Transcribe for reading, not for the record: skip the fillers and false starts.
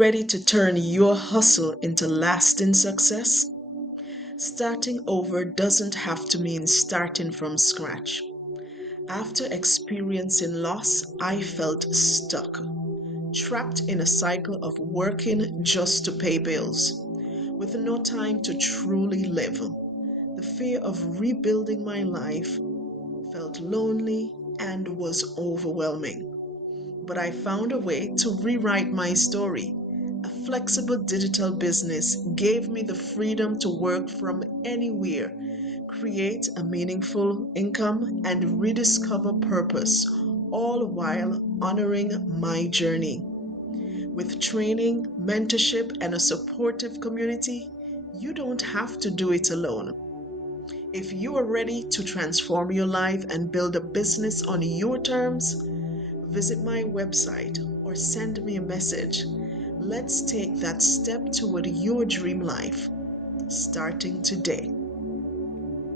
Ready to turn your hustle into lasting success? Starting over doesn't have to mean starting from scratch. After experiencing loss, I felt stuck, trapped in a cycle of working just to pay bills, with no time to truly live. The fear of rebuilding my life felt lonely and was overwhelming. But I found a way to rewrite my story. A flexible digital business gave me the freedom to work from anywhere, create a meaningful income, and rediscover purpose, all while honoring my journey. With training, mentorship, and a supportive community, you don't have to do it alone. If you are ready to transform your life and build a business on your terms, visit my website or send me a message. Let's take that step toward your dream life, starting today.